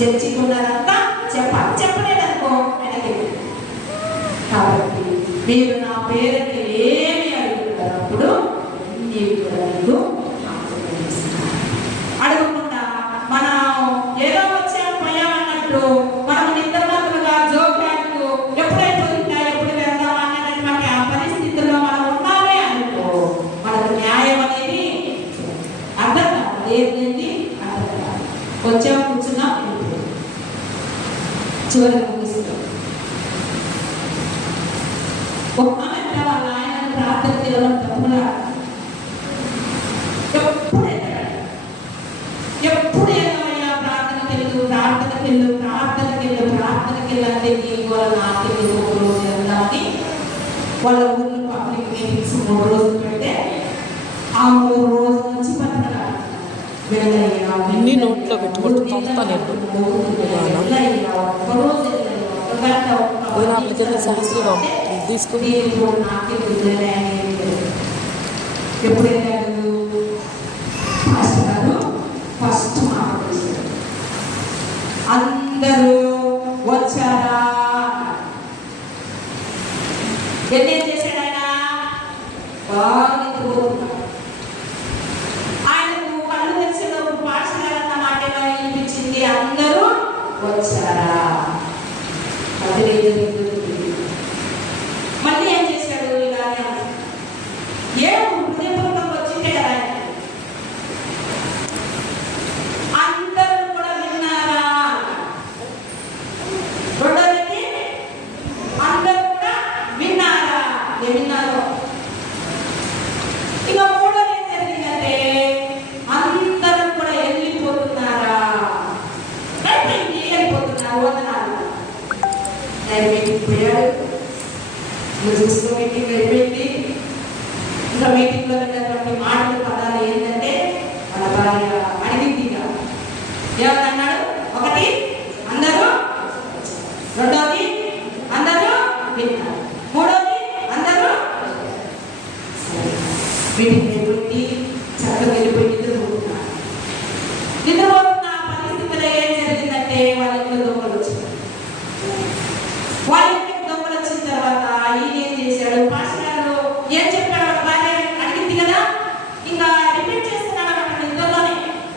చర్చికి ఉన్నారంతా చెప్పాలి, చెప్పలేదనుకో ఆయనకి. కాబట్టి మీరు నా పేరుని ఏమి అడుగుతున్నప్పుడు నీవు కూడా నీకు అడగకుండా మనం ఏదో వచ్చాం పోయామన్నట్టు మనం నిద్రమత్తులుగా జోక్యాలు ఎప్పుడైపోతుందా ఎప్పుడు వెళ్దాం అన్నటువంటి ఆ పరిస్థితుల్లో మనం ఉన్నామే అనుకో మనకు న్యాయం అనేది అర్థం కాదు. ఏంటి అర్థం కాదు. వచ్చాం కూర్చున్నాం చివరికి ముగిస్తాం. ఒక వాళ్ళ ఆయన ప్రార్థన చేయడం తప్పుగా ఎప్పుడు ఏమయ్యా ప్రార్థనకెళ్ళు అంటే వాళ్ళ నాకెళ్ళి ఒక రోజు వెళ్దామని వాళ్ళ ఊళ్ళో పబ్లిక్ మీటింగ్స్ 3 రోజులు పెడితే ఆ 3 రోజుల నుంచి అన్ని నోట్లో పెట్టుకుంటూ సహస్రం తీసుకుని ఎప్పుడైతే ఫస్ట్ అందరూ వచ్చారా? ఏం చేశాడు ఆయన? బాగా నిద్రపోతున్నాడు. ఆయనకు కళ్ళు తెచ్చినప్పుడు పాఠశాలన్న మాట వినిపించింది. అందరూ వచ్చారా? మళ్ళీ ఏం చేశాడు? ఇలానే ఏం హృదయపూర్వకంగా వచ్చింటే కదా అందరూ కూడా విన్నారా? రెండోది అందరూ కూడా విన్నారా? విన్నారు. ఇక మూడోది ఏం జరిగిందంటే అందరూ కూడా వెళ్ళిపోతున్నారా? వెళ్ళిపోతున్నారు. వందనాలు మీటింగ్ పోయాడు, చూస్తూ మీటింగ్ అయిపోయింది. ఇంకా మీటింగ్లో ఉన్నటువంటి మాటలు పదాలు ఏంటంటే మన భార్య అడిగింది ఏమన్నా